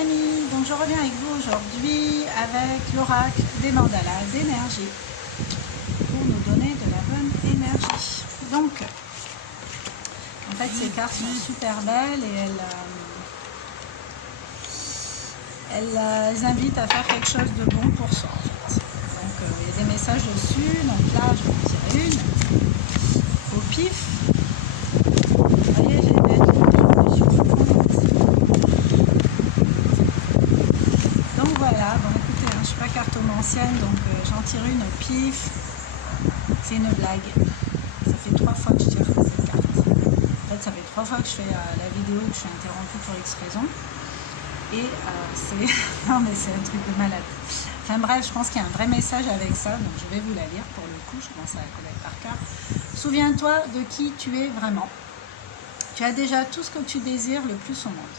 amis, donc je reviens avec vous aujourd'hui avec l'oracle des mandalas d'énergie pour nous donner de la bonne énergie. Donc, en fait ces cartes sont super belles et elles invitent à faire quelque chose de bon pour soi en fait. Donc il y a des messages dessus, donc là je vais en tirer une au pif. Vous voyez, j'ai des voilà, bon écoutez, je ne suis pas cartomancienne, donc j'en tire une au pif. C'est une blague. Ça fait 3 fois que je tire cette carte. En fait, ça fait 3 fois que je fais la vidéo, que je suis interrompue pour X raison. Et c'est... non mais c'est un truc de malade. Enfin bref, je pense qu'il y a un vrai message avec ça, donc je vais vous la lire pour le coup, je commence à la connaître par cœur. Souviens-toi de qui tu es vraiment. Tu as déjà tout ce que tu désires le plus au monde.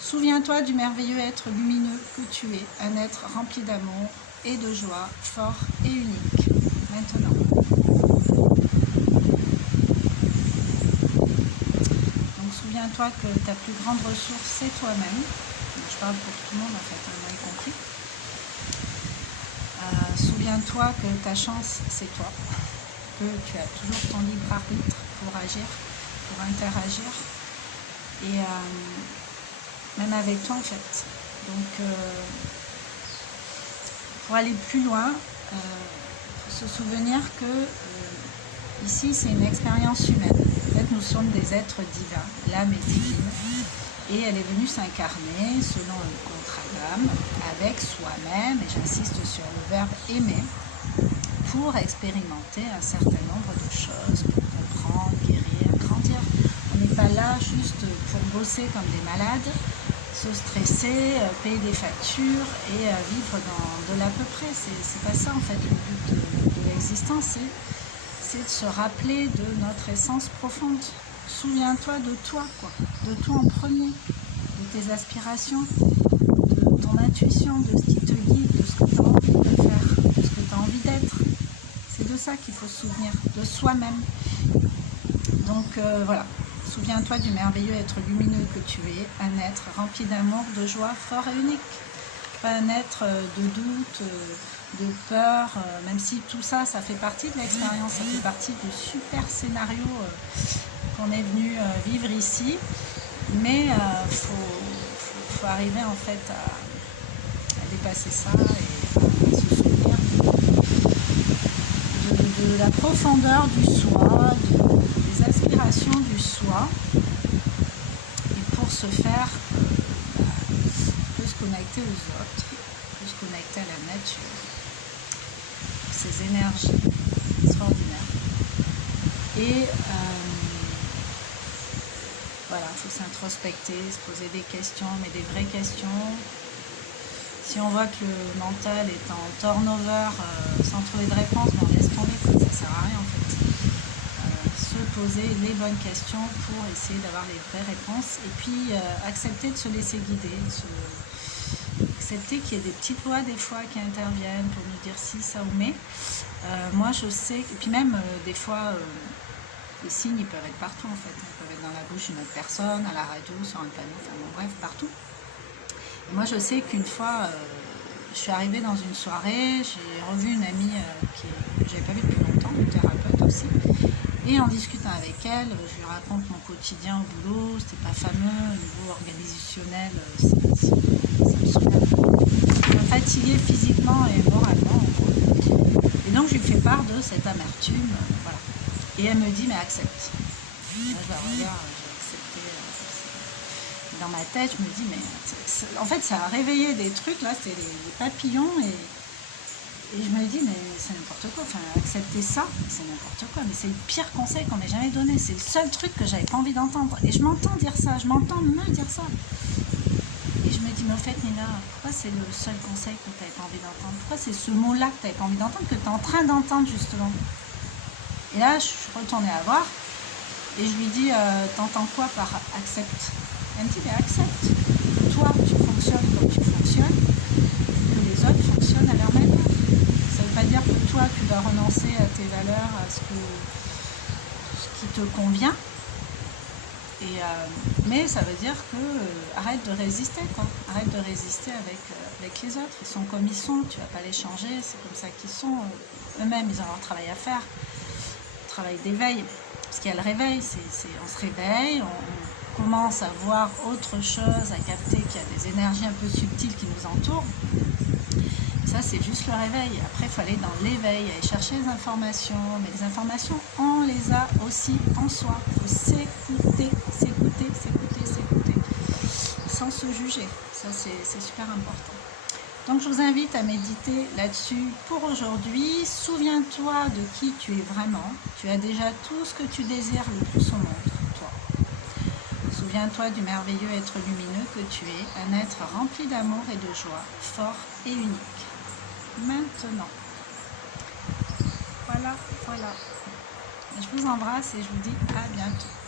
Souviens-toi du merveilleux être lumineux que tu es, un être rempli d'amour et de joie, fort et unique. Maintenant. Donc souviens-toi que ta plus grande ressource, c'est toi-même. Je parle pour tout le monde en fait, moi y compris. Souviens-toi que ta chance, c'est toi. Que tu as toujours ton libre arbitre pour agir, pour interagir. Et... même avec toi en fait. Donc pour aller plus loin, se souvenir que ici c'est une expérience humaine. En fait nous sommes des êtres divins, l'âme est divine et elle est venue s'incarner selon le contrat d'âme avec soi-même, et j'insiste sur le verbe aimer, pour expérimenter un certain nombre de choses, pour comprendre, guérir, grandir. On n'est pas là juste pour bosser comme des malades, se stresser, payer des factures et vivre dans de l'à peu près. C'est pas ça en fait le but de l'existence, c'est de se rappeler de notre essence profonde. Souviens-toi de toi, quoi, de toi en premier, de tes aspirations, de ton intuition, de ce qui te guide, de ce que tu as envie de faire, de ce que tu as envie d'être. C'est de ça qu'il faut se souvenir, de soi-même. Donc voilà. Souviens-toi du merveilleux être lumineux que tu es, un être rempli d'amour, de joie, fort et unique. Pas un être de doute, de peur, même si tout ça, ça fait partie de l'expérience, ça fait partie du super scénario qu'on est venu vivre ici. Mais faut arriver en fait à dépasser ça et à se souvenir de la profondeur du soi, des aspirations du soi, et pour ce faire on peut se connecter aux autres, on peut se connecter à la nature, ces énergies extraordinaires, et voilà, il faut s'introspecter, se poser des questions, mais des vraies questions. Si on voit que le mental est en turnover sans trouver de réponse, on laisse tomber, ça ne sert à rien en fait. Se poser les bonnes questions pour essayer d'avoir les vraies réponses et puis accepter de se laisser guider, accepter qu'il y ait des petites voix des fois qui interviennent pour nous dire si, ça ou mais. Moi je sais, et puis même des fois les signes ils peuvent être partout en fait, ils peuvent être dans la bouche d'une autre personne, à la radio, sur un panneau, enfin bon bref, partout. Et moi je sais qu'une fois je suis arrivée dans une soirée, j'ai revu une amie que j'avais pas vue depuis longtemps, une thérapeute aussi. Et en discutant avec elle, je lui raconte mon quotidien au boulot, c'était pas fameux, au niveau organisationnel, ça me soulève. Fatiguée physiquement et moralement. Et donc je lui fais part de cette amertume, voilà. Et elle me dit, mais accepte. Moi je la regarde, j'ai accepté. Dans ma tête, je me dis, mais en fait ça a réveillé des trucs, là c'était les papillons et je me dis, mais c'est n'importe quoi, enfin, accepter ça, c'est n'importe quoi, mais c'est le pire conseil qu'on m'ait jamais donné, c'est le seul truc que j'avais pas envie d'entendre, et je m'entends dire ça, je m'entends me dire ça, et je me dis, mais en fait Nina, pourquoi c'est le seul conseil que tu n'avais pas envie d'entendre, pourquoi c'est ce mot-là que tu n'avais pas envie d'entendre, que tu es en train d'entendre justement. Et là, je suis retournée à voir, et je lui dis, t'entends quoi par accepte? Elle me dit, mais accepte, toi tu fonctionnes comme tu fonctionnes, que les autres fonctionnent à leur manière. Ça ne veut pas dire que toi, tu dois renoncer à tes valeurs, à ce qui te convient. Mais ça veut dire que arrête de résister, quoi. Arrête de résister avec les autres. Ils sont comme ils sont, tu vas pas les changer, c'est comme ça qu'ils sont. Eux-mêmes, ils ont leur travail à faire, travail d'éveil. Parce qu'il y a le réveil, on se réveille, on commence à voir autre chose, à capter qu'il y a des énergies un peu subtiles qui nous entourent. Ça, c'est juste le réveil. Après, il faut aller dans l'éveil, aller chercher les informations. Mais les informations, on les a aussi en soi. Il faut s'écouter, s'écouter, s'écouter, s'écouter, sans se juger. Ça, c'est super important. Donc, je vous invite à méditer là-dessus pour aujourd'hui. Souviens-toi de qui tu es vraiment. Tu as déjà tout ce que tu désires le plus au monde, toi. Souviens-toi du merveilleux être lumineux que tu es, un être rempli d'amour et de joie, fort et unique. Maintenant, voilà. Je vous embrasse et je vous dis à bientôt.